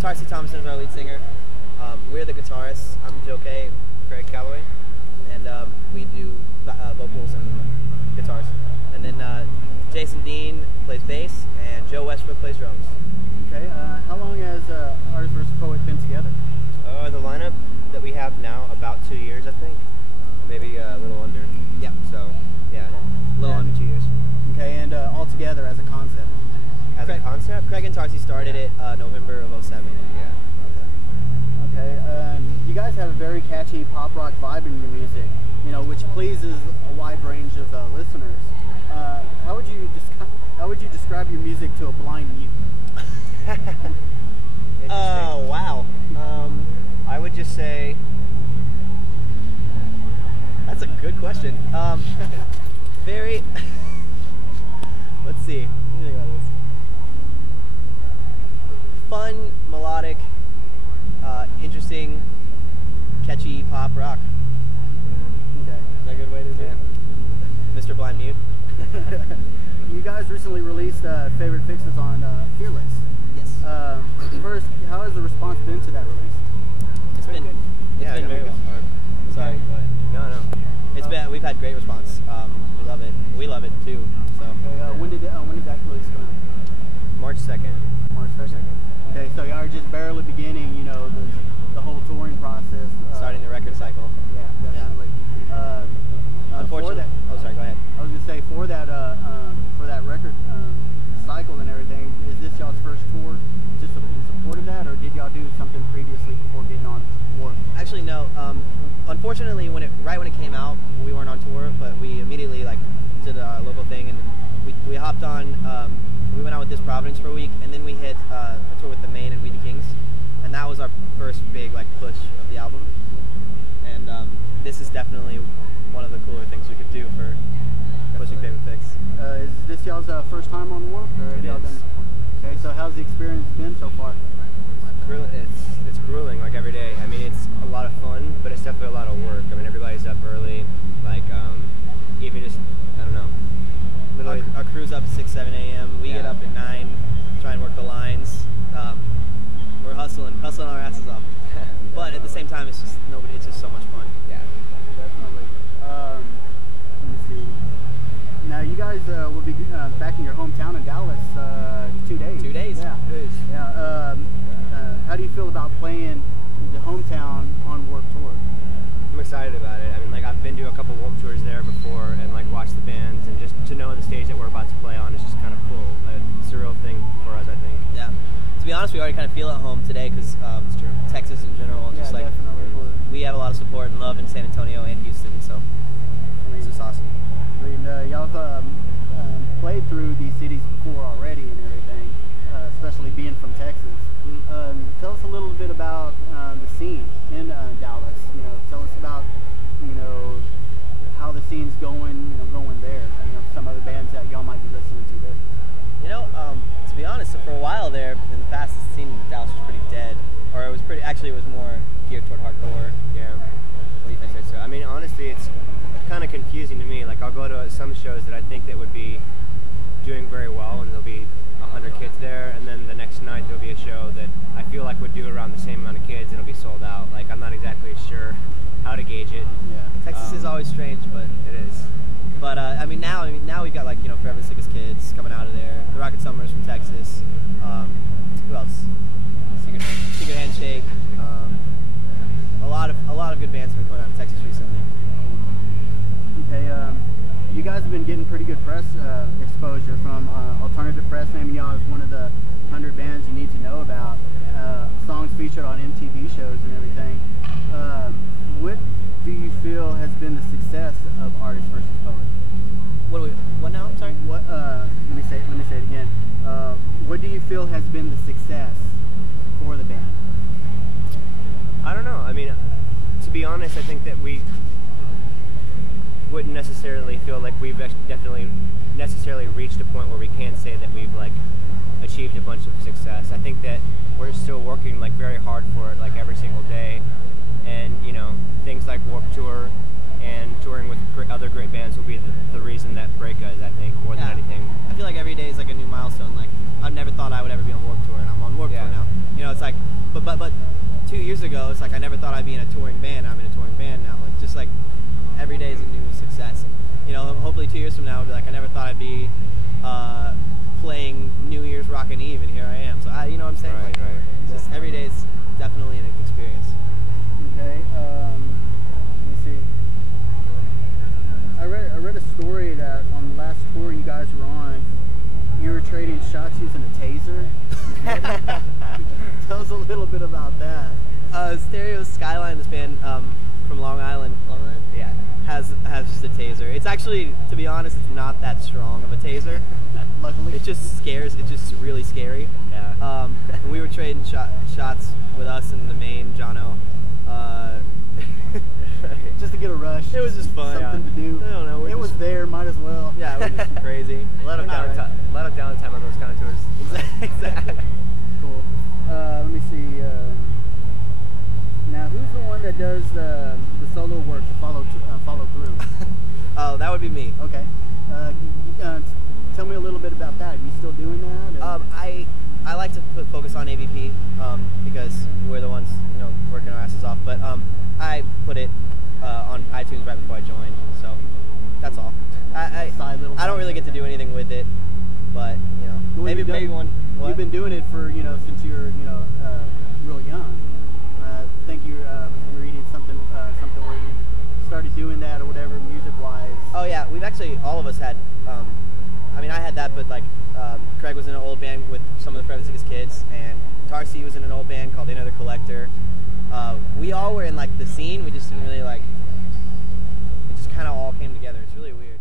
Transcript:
Tarsi Thompson is our lead singer. We're the guitarists. I'm Joe Kay, Craig Calloway, and we do vocals and guitars. And then Jason Dean plays bass, and Joe Westbrook plays drums. Okay, how long has Artist vs. Poet been together? The lineup that we have now, about 2 years, I think. Maybe a little under. Yeah. So, yeah, a little under 2 years. Okay, and all together as a concept? As a concept? Craig and Tarsi started it November of '07. Yeah. Okay, you guys have a very catchy pop rock vibe in your music, which pleases a wide range of listeners. How would you describe your music to a blind mute? Oh, wow. I would just say that's a good question. Very. Let's see. What do you think about this? Fun, melodic, interesting, catchy pop rock. Okay. Is that a good way to do it? Mr. Blind Mute. You guys recently released Favorite Fixes on Fearless. Yes. First, how has the response been to that release? It's been good. It's been very well. Sorry. No. It's been. We've had great response. We love it. We love it too. So. Okay, when did that release come out? March 2nd. March 2nd. Okay, so y'all are just barely beginning, the whole touring process. Starting the record cycle. Yeah, definitely. Unfortunately. Oh, sorry. Go ahead. I was gonna say for that record cycle and everything, is this y'all's first tour just in support of that, or did y'all do something previously before getting on tour? Actually, no. Unfortunately, right when it came out, we weren't on tour, but we immediately did a local thing, and we hopped on. We went out with This Providence for a week, and then we hit a tour with The Maine and We the Kings, and that was our first big push of the album. And this is definitely one of the cooler things we could do for pushing Favorite Fix. Is this y'all's first time on Warped, or have y'all done it before? Okay, so how's the experience been so far? It's grueling, every day. I mean, it's a lot of fun, but it's definitely a lot of work. I mean, everybody's up early, even just, I don't know. Literally, our crew's up at 6, 7 a.m. We get up at 9, try and work the lines. We're hustling our asses off. But at the same time, it's just so much fun. Yeah. Definitely. Let me see. Now, you guys will be back in your hometown in Dallas 2 days. 2 days. Yeah. Yeah. How do you feel about playing the hometown on Warped Tour? I'm excited about it. I mean, I've been to a couple Warped Tours there before and watched the bands, and just to know the stage that we're about to play on is just kind of cool. A surreal thing for us, I think. Yeah. To be honest, we already kind of feel at home today because Texas in general, yeah, definitely. We have a lot of support and love in San Antonio and Houston, so it's just awesome. I mean, y'all have played through these cities before already and everything, especially being from Texas. Tell us a little bit about the scene in Dallas. Tell us about how the scene's going there. Some other bands that y'all might be listening to there. To be honest, for a while there in the past, the scene in Dallas was pretty dead, or it was pretty. Actually, it was more geared toward hardcore. Yeah. What do you think? So, I mean, honestly, it's kind of confusing to me. I'll go to some shows that I think that would be doing very well, and there'll be 100 kids there, and then the next night there'll be a show that I feel would do around the same amount of kids, and it'll be sold out. I'm not exactly sure how to gauge it. Yeah. Texas is always strange, but it is. But now we've got Forever the Sickest Kids coming out of there. The Rocket Summers from Texas. Who else? Secret Handshake. A lot of good bands have been coming out of Texas recently. Okay, you guys have been getting pretty good press exposure from Alternative Press, naming y'all as one of the 100 bands you need to know about. Songs featured on MTV shows and everything. What do you feel has been the success of Artist vs. Poet? What now? I'm sorry. What? Let me say it again. What do you feel has been the success for the band? I don't know. I mean, to be honest, I think that we wouldn't necessarily feel like we've definitely necessarily reached a point where we can say that we've achieved a bunch of success. I think that we're still working very hard for it every single day, and things like Warped Tour and touring with other great bands will be the reason that break us, I think, more than anything. I feel every day is a new milestone. I never thought I would ever be on Warped Tour, and I'm on Warped Tour now. it's like, but 2 years ago, it's like I never thought I'd be in a touring band. I'm in a touring band now. Like just like every day is a new success. And, hopefully 2 years from now, I'll be like I never thought I'd be playing New Year's Rockin' Eve, and here I am. So you know what I'm saying? Right, right. Just every day is definitely an experience. Okay. Let me see. I read a story that on the last tour you guys were on, you were trading shots using a taser. Tell us a little bit about that. Stereo Skyline, this band from Long Island. Yeah. Has just a taser. It's actually, to be honest, it's not that strong of a taser. Luckily. It just scares. It's just really scary. Yeah. And we were trading shots with us and the main Jono. Just to get a rush. It was just fun. Something to do. I don't know. It was there. Might as well. Yeah, we're just crazy. A lot of downtime on those kind of tours. Exactly. Cool. Let me see. Now, who's the one that does the solo work to follow through? Oh, that would be me. Okay. Tell me a little bit about that. Are you still doing that? I like to focus on AVP because we're the ones working our asses off. But I put it on iTunes right before I joined, so that's all. I don't really get to do anything with it, but Well, maybe one. What? You've been doing it for since you were real young. I think you're reading something where you started doing that or whatever music wise. Oh yeah, we've actually all of us had. I had that, but like Craig was in an old band with some of the Forever Sickest Kids, and Tarsi was in an old band called Another Collector. We all were in like the scene. We just didn't really like. It just kind of all came together. It's really weird.